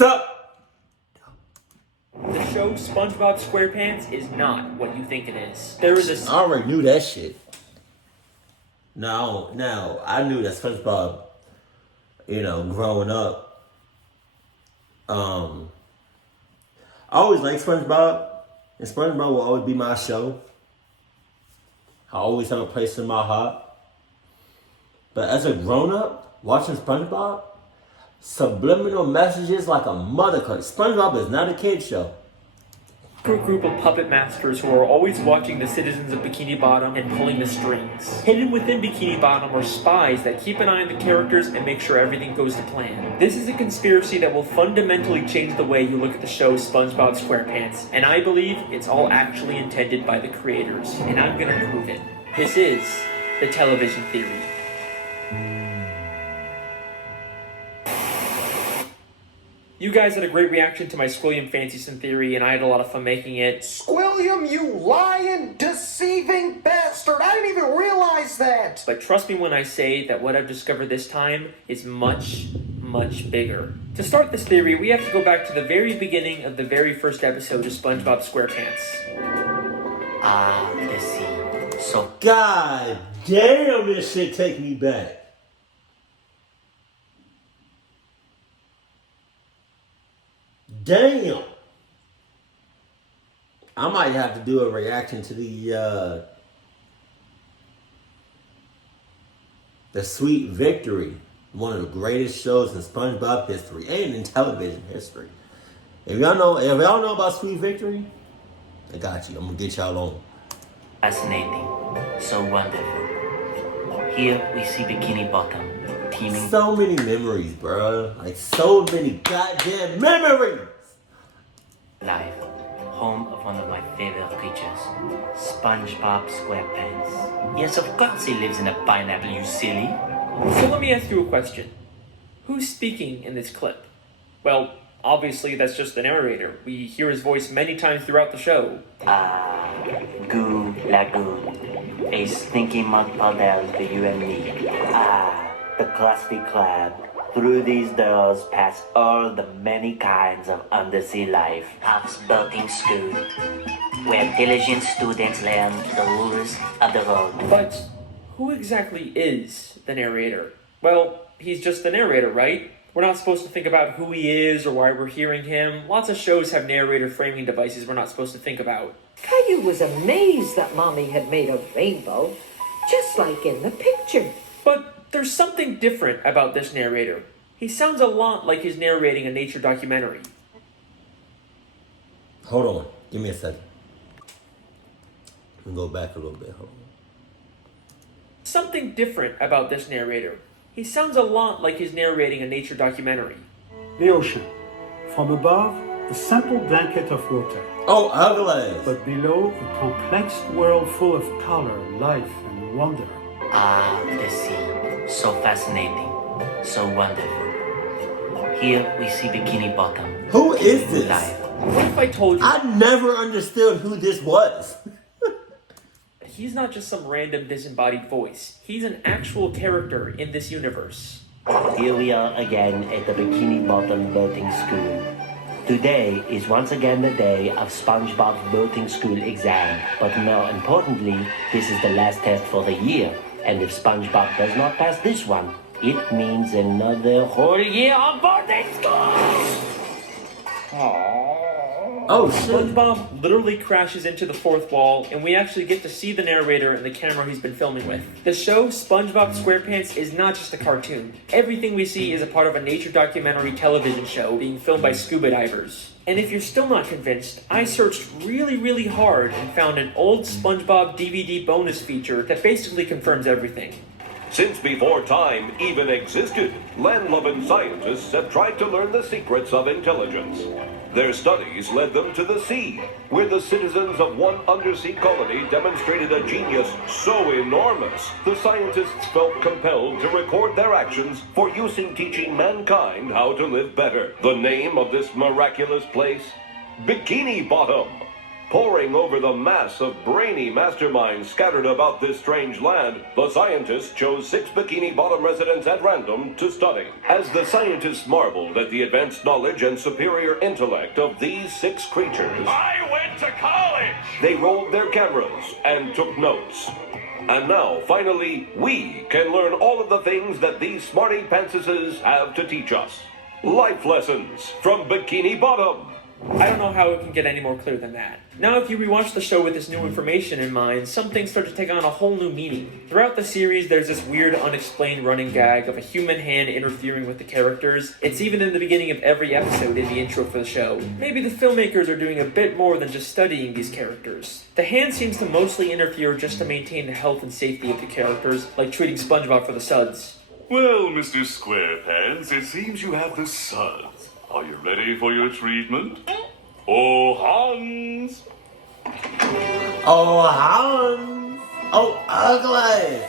Sup? The show SpongeBob SquarePants is not what you think it is. There is a... I already knew that shit. Now, I knew that SpongeBob, growing up, I always liked SpongeBob, and SpongeBob will always be my show. I always have a place in my heart. But as a grown-up, watching SpongeBob, subliminal messages like a mother could. SpongeBob is not a kid's show. A group of puppet masters who are always watching the citizens of Bikini Bottom and pulling the strings. Hidden within Bikini Bottom are spies that keep an eye on the characters and make sure everything goes to plan. This is a conspiracy that will fundamentally change the way you look at the show SpongeBob SquarePants, and I believe it's all actually intended by the creators, and I'm gonna prove it. This is the television theory. You guys had a great reaction to my Squilliam Fancyson theory, and I had a lot of fun making it. Squilliam, you lying, deceiving bastard! I didn't even realize that! But trust me when I say that what I've discovered this time is much, much bigger. To start this theory, we have to go back to the very beginning of the very first episode of SpongeBob SquarePants. The scene. So God damn, this shit take me back. Damn. I might have to do a reaction to the Sweet Victory, one of the greatest shows in SpongeBob history and in television history. If y'all know about Sweet Victory, I got you. I'm gonna get y'all on. fascinating, so wonderful. Here we see Bikini Bottom teaming. So many memories, bro. Like so many goddamn memories. Live, home of one of my favorite creatures, SpongeBob SquarePants. Yes, of course he lives in a pineapple, you silly. So let me ask you a question. Who's speaking in this clip? Well, obviously that's just the narrator. We hear his voice many times throughout the show. Goo Lagoon, a stinky mud puddle for you and me. The Krusty Krab. Through these doors pass all the many kinds of undersea life. Pop's boating school, where intelligent students learn the rules of the road. But who exactly is the narrator? Well, he's just the narrator, right? We're not supposed to think about who he is or why we're hearing him. Lots of shows have narrator framing devices we're not supposed to think about. Caillou was amazed that Mommy had made a rainbow, just like in the picture. But there's something different about this narrator. He sounds a lot like he's narrating a nature documentary. Hold on. Give me a second. Go back a little bit. Hold on. Something different about this narrator. He sounds a lot like he's narrating a nature documentary. The ocean. From above, a simple blanket of water. Oh, hourglass. But below, a complex world full of color, life, and wonder. The sea. So fascinating, so wonderful. Here we see Bikini Bottom. Who is this? Live. What if I told you I never understood who this was. he's not just some random disembodied voice? He's an actual character in this universe. Here we are again at the Bikini Bottom boating school. Today is once again the day of SpongeBob's boating school exam. But more importantly, this is the last test for the year. And if SpongeBob does not pass this one, it means another whole year of boarding school! Oh, shit. SpongeBob literally crashes into the fourth wall, and we actually get to see the narrator and the camera he's been filming with. The show SpongeBob SquarePants is not just a cartoon. Everything we see is a part of a nature documentary television show being filmed by scuba divers. And if you're still not convinced, I searched really, really hard and found an old SpongeBob DVD bonus feature that basically confirms everything. Since before time even existed, land-loving scientists have tried to learn the secrets of intelligence. Their studies led them to the sea, where the citizens of one undersea colony demonstrated a genius so enormous, the scientists felt compelled to record their actions for use in teaching mankind how to live better. The name of this miraculous place? Bikini Bottom. Poring over the mass of brainy masterminds scattered about this strange land, the scientists chose 6 Bikini Bottom residents at random to study. As the scientists marveled at the advanced knowledge and superior intellect of these 6 creatures, I went to college! they rolled their cameras and took notes. And now, finally, we can learn all of the things that these smarty pantsuses have to teach us. Life lessons from Bikini Bottom. I don't know how it can get any more clear than that. Now, if you rewatch the show with this new information in mind, some things start to take on a whole new meaning. Throughout the series, there's this weird, unexplained running gag of a human hand interfering with the characters. It's even in the beginning of every episode in the intro for the show. Maybe the filmmakers are doing a bit more than just studying these characters. The hand seems to mostly interfere just to maintain the health and safety of the characters, like treating SpongeBob for the suds. Well, Mr. SquarePants, it seems you have the suds. Are you ready for your treatment? Oh, Hans! Oh, Hans! Oh, ugly!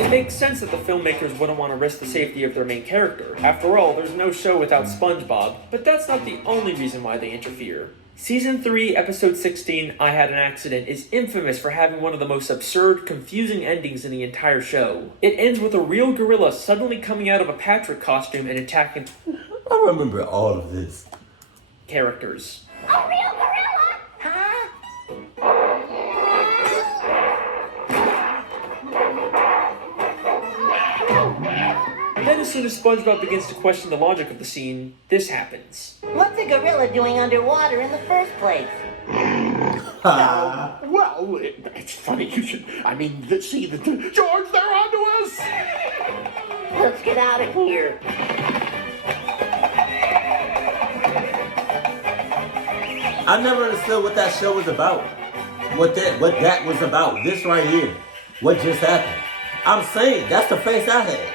It makes sense that the filmmakers wouldn't want to risk the safety of their main character. After all, there's no show without SpongeBob, but that's not the only reason why they interfere. Season 3, Episode 16, I Had an Accident, is infamous for having one of the most absurd, confusing endings in the entire show. It ends with a real gorilla suddenly coming out of a Patrick costume and attacking I remember all of this. characters. A real gorilla? Huh? Then as soon as SpongeBob begins to question the logic of the scene, this happens. What's a gorilla doing underwater in the first place? Well, it's funny you should. I mean, see, George, they're onto us! Let's get out of here. I never understood what that show was about. What that was about. This right here. What just happened. I'm saying, that's the face I had.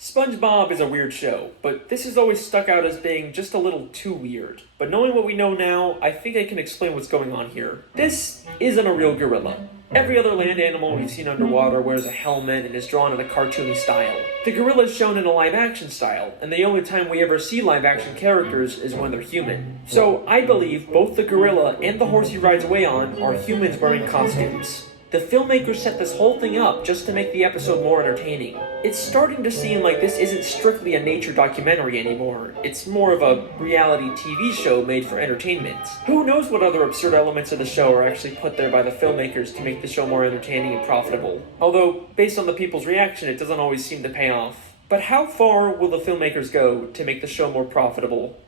SpongeBob is a weird show, but this has always stuck out as being just a little too weird. But knowing what we know now, I think I can explain what's going on here. This isn't a real gorilla. Every other land animal we've seen underwater wears a helmet and is drawn in a cartoony style. The gorilla is shown in a live-action style, and the only time we ever see live-action characters is when they're human. So I believe both the gorilla and the horse he rides away on are humans wearing costumes. The filmmakers set this whole thing up just to make the episode more entertaining. It's starting to seem like this isn't strictly a nature documentary anymore. It's more of a reality TV show made for entertainment. Who knows what other absurd elements of the show are actually put there by the filmmakers to make the show more entertaining and profitable. Although, based on the people's reaction, it doesn't always seem to pay off. But how far will the filmmakers go to make the show more profitable?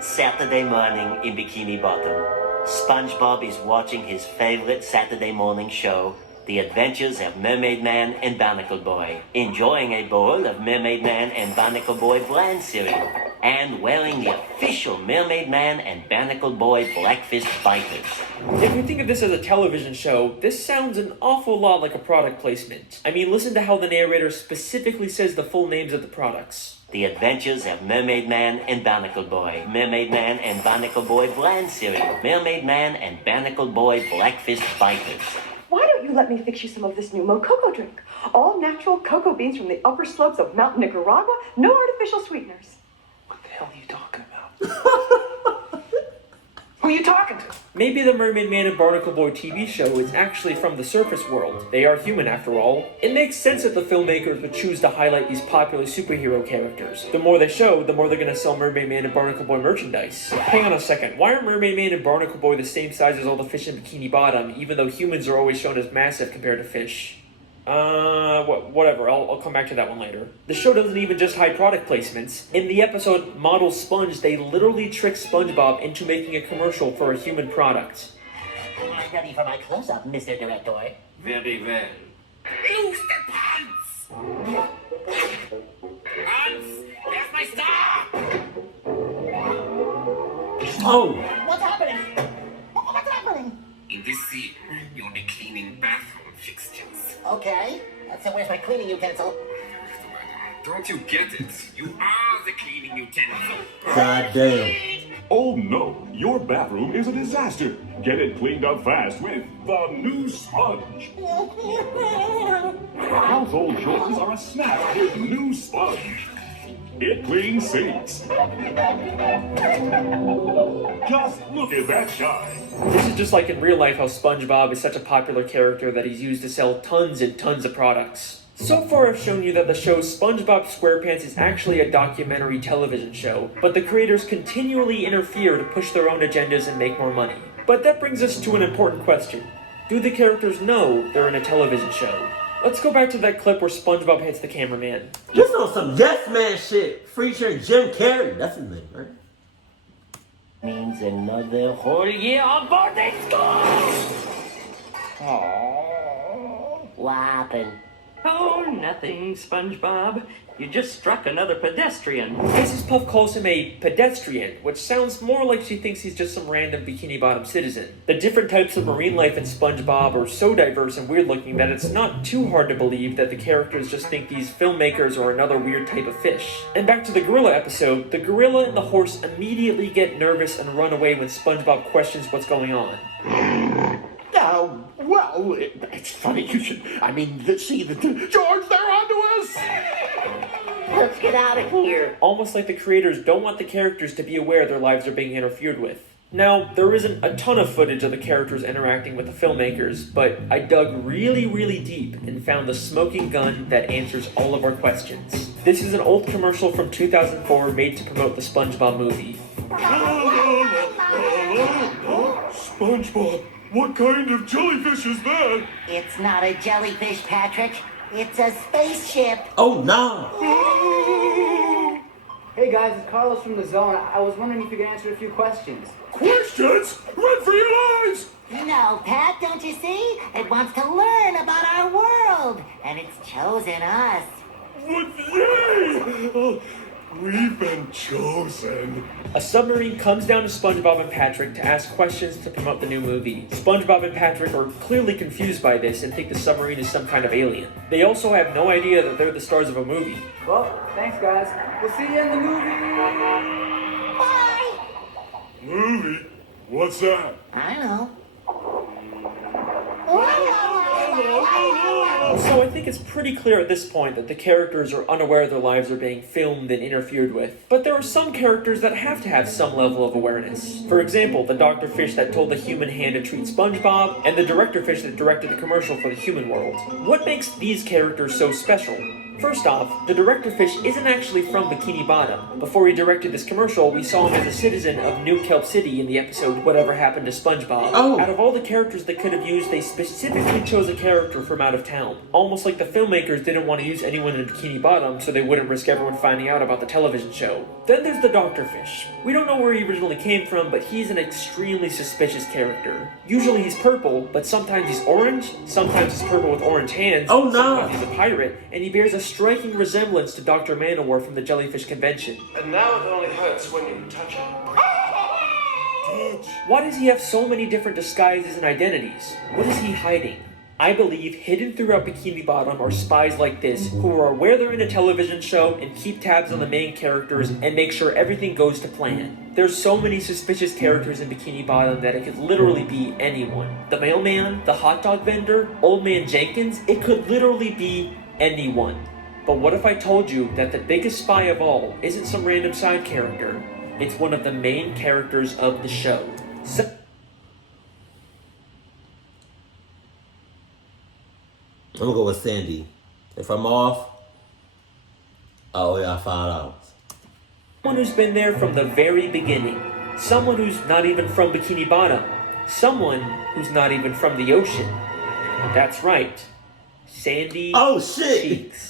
Saturday morning in Bikini Bottom. SpongeBob is watching his favorite Saturday morning show, The Adventures of Mermaid Man and Barnacle Boy, enjoying a bowl of Mermaid Man and Barnacle Boy bland cereal, and wearing the official Mermaid Man and Barnacle Boy Blackfist biters. If we think of this as a television show, this sounds an awful lot like a product placement. I mean, listen to how the narrator specifically says the full names of the products. The Adventures of Mermaid Man and Barnacle Boy, Mermaid Man and Barnacle Boy bland cereal, Mermaid Man and Barnacle Boy Blackfist biters. Why don't you let me fix you some of this new Mococo drink? All natural cocoa beans from the upper slopes of Mount Nicaragua, no artificial sweeteners. What the hell are you talking about? Who are you talking to? Maybe the Mermaid Man and Barnacle Boy TV show is actually from the surface world. They are human after all. It makes sense that the filmmakers would choose to highlight these popular superhero characters. The more they show, the more they're gonna sell Mermaid Man and Barnacle Boy merchandise. Hang on a second, why are Mermaid Man and Barnacle Boy the same size as all the fish in Bikini Bottom, even though humans are always shown as massive compared to fish? Whatever, I'll come back to that one later. The show doesn't even just hide product placements. In the episode Model Sponge, they literally trick SpongeBob into making a commercial for a human product. Ready for my close-up, Mr. Director? Very well. Loose the pants! Hans, there's my star! Oh! What's happening? What's happening? In this scene, you'll be cleaning bathroom fixtures. Okay, so where's my cleaning utensil? Don't you get it? You are the cleaning utensil. God damn. Oh no, your bathroom is a disaster. Get it cleaned up fast with the new sponge. Household chores are a snap with new sponge. It cleans sinks. Just look at that shine. This is just like in real life how SpongeBob is such a popular character that he's used to sell tons and tons of products. So far I've shown you that the show SpongeBob SquarePants is actually a documentary television show, but the creators continually interfere to push their own agendas and make more money. But that brings us to an important question. Do the characters know they're in a television show? Let's go back to that clip where SpongeBob hits the cameraman. This on some yes man shit. Featuring Jim Carrey. That's his name, right? Means another whole year on boarding school. Oh, what happened? Oh, nothing, SpongeBob. You just struck another pedestrian. Mrs. Puff calls him a pedestrian, which sounds more like she thinks he's just some random Bikini Bottom citizen. The different types of marine life in SpongeBob are so diverse and weird looking that it's not too hard to believe that the characters just think these filmmakers are another weird type of fish. And back to the gorilla episode, the gorilla and the horse immediately get nervous and run away when SpongeBob questions what's going on. Well, it's funny you should. I mean, see, George, they're onto us! Let's get out of here. Almost like the creators don't want the characters to be aware their lives are being interfered with. Now, there isn't a ton of footage of the characters interacting with the filmmakers, but I dug really deep and found the smoking gun that answers all of our questions. This is an old commercial from 2004 made to promote the SpongeBob movie. SpongeBob, what kind of jellyfish is that? It's not a jellyfish, Patrick. It's a spaceship. Oh, no. Hey guys, it's Carlos from the Zone. I was wondering if you could answer a few questions. Questions? Run for your lives! No, Pat, don't you see? It wants to learn about our world, and it's chosen us. What? Yay! Oh, we've been chosen. A submarine comes down to SpongeBob and Patrick to ask questions to promote the new movie. SpongeBob and Patrick are clearly confused by this and think the submarine is some kind of alien. They also have no idea that they're the stars of a movie. Well, thanks guys. We'll see you in the movie. Bye! Movie? What's that? I know. So I think it's pretty clear at this point that the characters are unaware their lives are being filmed and interfered with. But there are some characters that have to have some level of awareness. For example, the Dr. Fish that told the human hand to treat SpongeBob, and the Director Fish that directed the commercial for the human world. What makes these characters so special? First off, the Director Fish isn't actually from Bikini Bottom. Before he directed this commercial, we saw him as a citizen of New Kelp City in the episode Whatever Happened to SpongeBob. Oh. Out of all the characters they could have used, they specifically chose a character from out of town. Almost like the filmmakers didn't want to use anyone in Bikini Bottom so they wouldn't risk everyone finding out about the television show. Then there's the Dr. Fish. We don't know where he originally came from, but he's an extremely suspicious character. Usually he's purple, but sometimes he's orange, sometimes he's purple with orange hands, Oh, no. sometimes he's a pirate, and he bears a striking resemblance to Dr. Manowar from the Jellyfish Convention. And now it only hurts when you touch it. Why does he have so many different disguises and identities? What is he hiding? I believe hidden throughout Bikini Bottom are spies like this who are aware they're in a television show and keep tabs on the main characters and make sure everything goes to plan. There's so many suspicious characters in Bikini Bottom that it could literally be anyone. The mailman, the hot dog vendor, Old Man Jenkins, it could literally be anyone. But what if I told you that the biggest spy of all isn't some random side character? It's one of the main characters of the show. I'm gonna go with Sandy. If I'm off, oh yeah, $5. Someone who's been there from the very beginning. Someone who's not even from Bikini Bottom. Someone who's not even from the ocean. That's right. Sandy Cheeks.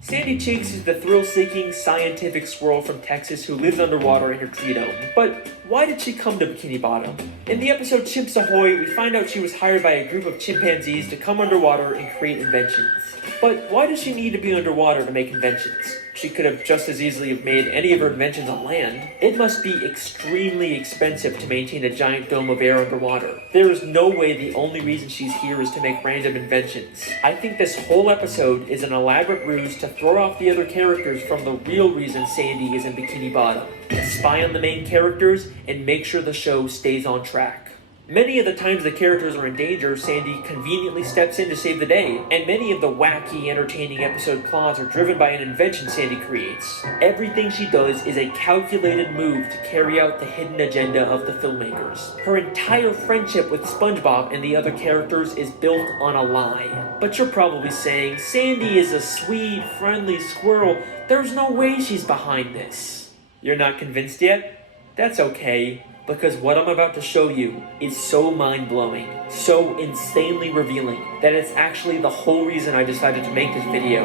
Sandy Cheeks is the thrill-seeking scientific squirrel from Texas who lives underwater in her tree dome. But why did she come to Bikini Bottom? In the episode Chimps Ahoy, we find out she was hired by a group of chimpanzees to come underwater and create inventions. But why does she need to be underwater to make inventions? She could have just as easily have made any of her inventions on land. It must be extremely expensive to maintain a giant dome of air underwater. There is no way the only reason she's here is to make random inventions. I think this whole episode is an elaborate ruse to throw off the other characters from the real reason Sandy is in Bikini Bottom. To spy on the main characters and make sure the show stays on track. Many of the times the characters are in danger, Sandy conveniently steps in to save the day, and many of the wacky, entertaining episode plots are driven by an invention Sandy creates. Everything she does is a calculated move to carry out the hidden agenda of the filmmakers. Her entire friendship with SpongeBob and the other characters is built on a lie. But you're probably saying, Sandy is a sweet, friendly squirrel. There's no way she's behind this. You're not convinced yet? That's okay. Because what I'm about to show you is so mind-blowing, so insanely revealing, that it's actually the whole reason I decided to make this video.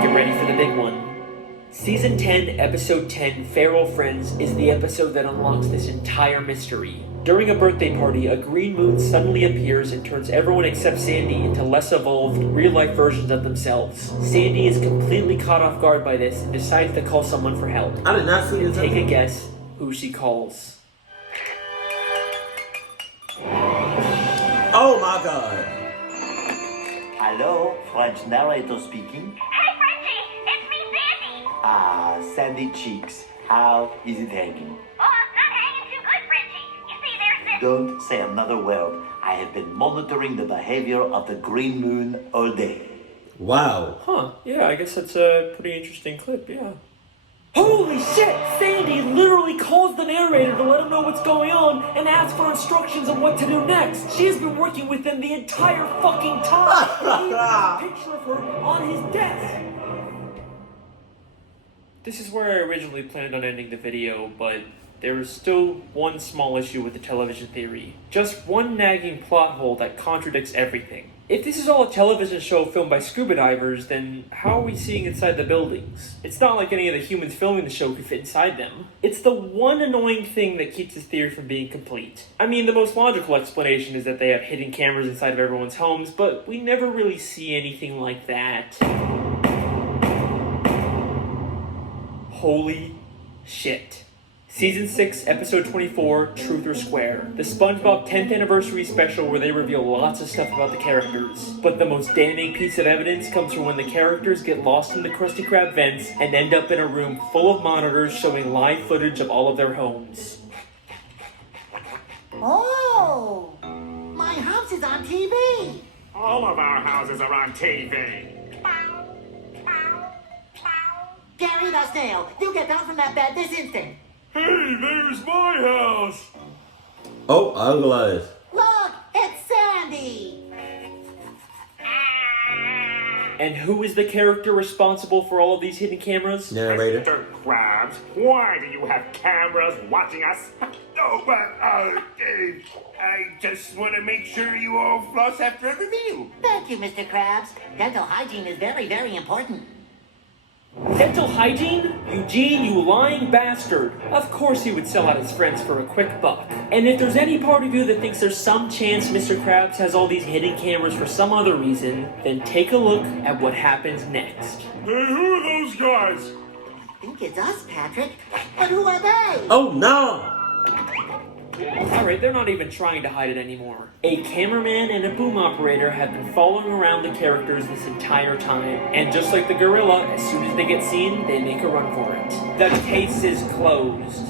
Get ready for the big one. Season 10, Episode 10, Feral Friends, is the episode that unlocks this entire mystery. During a birthday party, a green moon suddenly appears and turns everyone except Sandy into less evolved, real-life versions of themselves. Sandy is completely caught off guard by this and decides to call someone for help. I did not see this. Take a guess who she calls. Oh my god. Hello, French narrator speaking. Hey, Frenchie! It's me, Sandy! Ah, Sandy Cheeks. How is it hanging? Oh, not hanging too good, Frenchie. You see, there's this... Don't say another word. I have been monitoring the behavior of the green moon all day. Wow. Huh, yeah, I guess that's a pretty interesting clip, yeah. Holy shit! Sandy literally calls the narrator to let him know what's going on and asks for instructions on what to do next. She has been working with him the entire fucking time. He even has a picture of her on his desk. This is where I originally planned on ending the video, but there is still one small issue with the television theory. Just one nagging plot hole that contradicts everything. If this is all a television show filmed by scuba divers, then how are we seeing inside the buildings? It's not like any of the humans filming the show could fit inside them. It's the one annoying thing that keeps this theory from being complete. I mean, the most logical explanation is that they have hidden cameras inside of everyone's homes, but we never really see anything like that. Holy shit. Season 6, Episode 24, Truth or Square. The SpongeBob 10th Anniversary Special where they reveal lots of stuff about the characters. But the most damning piece of evidence comes from when the characters get lost in the Krusty Krab vents and end up in a room full of monitors showing live footage of all of their homes. Oh! My house is on TV! All of our houses are on TV. Gary the Snail, you get down from that bed this instant! Hey, there's my house! Oh, I realized. Look, it's Sandy! And who is the character responsible for all of these hidden cameras? Narrator. Mr. Krabs, why do you have cameras watching us? Oh, I just want to make sure you all floss after every meal. Thank you, Mr. Krabs. Dental hygiene is very, very important. Dental hygiene? Eugene, you lying bastard. Of course he would sell out his friends for a quick buck. And if there's any part of you that thinks there's some chance Mr. Krabs has all these hidden cameras for some other reason, then take a look at what happens next. Hey, who are those guys? I think it's us, Patrick. But who are they? Oh no! Alright, they're not even trying to hide it anymore. A cameraman and a boom operator have been following around the characters this entire time. And just like the gorilla, as soon as they get seen, they make a run for it. The case is closed.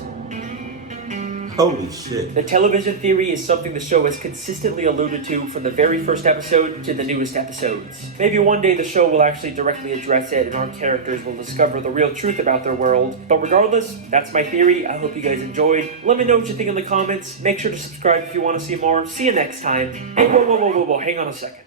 Holy shit. The television theory is something the show has consistently alluded to from the very first episode to the newest episodes. Maybe one day the show will actually directly address it and our characters will discover the real truth about their world. But regardless, that's my theory. I hope you guys enjoyed. Let me know what you think in the comments. Make sure to subscribe if you want to see more. See you next time. Hey, whoa, hang on a second.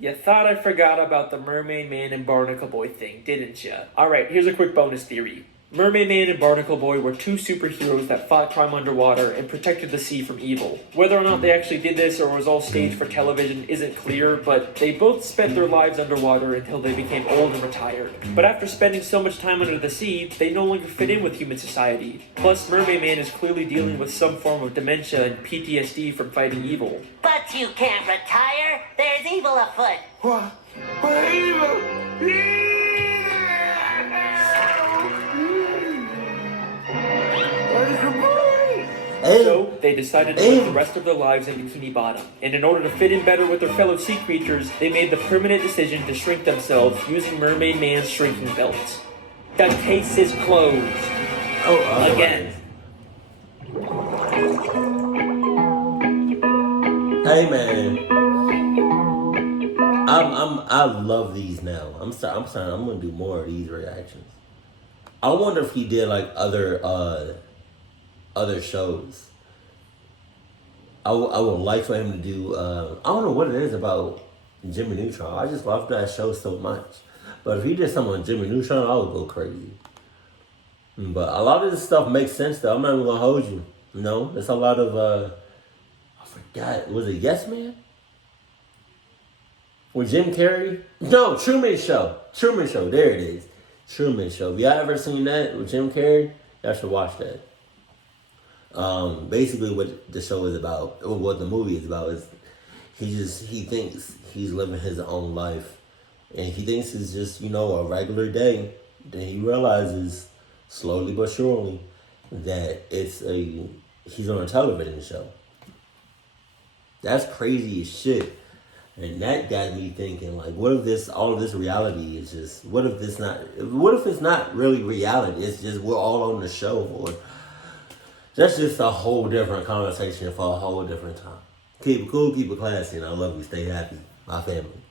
You thought I forgot about the Mermaid Man and Barnacle Boy thing, didn't ya? Alright, here's a quick bonus theory. Mermaid Man and Barnacle Boy were two superheroes that fought crime underwater and protected the sea from evil. Whether or not they actually did this or was all staged for television isn't clear, but they both spent their lives underwater until they became old and retired. But after spending so much time under the sea, they no longer fit in with human society. Plus, Mermaid Man is clearly dealing with some form of dementia and PTSD from fighting evil. But you can't retire. There's evil afoot. What? Evil? And, They decided to live the rest of their lives in Bikini Bottom. And in order to fit in better with their fellow sea creatures, they made the permanent decision to shrink themselves using Mermaid Man's shrinking belt. The case is closed. Oh, again. Hey man, I love these now. I'm sorry. I'm gonna do more of these reactions. I wonder if he did like other shows. I would like for him to do. I don't know what it is about Jimmy Neutron. I just love that show so much. But if he did something on Jimmy Neutron, I would go crazy. But a lot of this stuff makes sense though. I'm not even gonna hold you. No, it's a lot of I forgot. Was it Yes Man? With Jim Carrey? No, Truman Show. Truman Show. There it is. Truman Show. If y'all ever seen that with Jim Carrey, y'all should watch that. Basically what the show is about, or what the movie is about, is he thinks he's living his own life. And he thinks it's just, a regular day. Then he realizes, slowly but surely, that he's on a television show. That's crazy as shit. And that got me thinking, like, what if all of this reality is just, what if it's not really reality? It's just we're all on the show. Or that's just a whole different conversation for a whole different time. Keep it cool, keep it classy, and I love you. Stay happy. My family.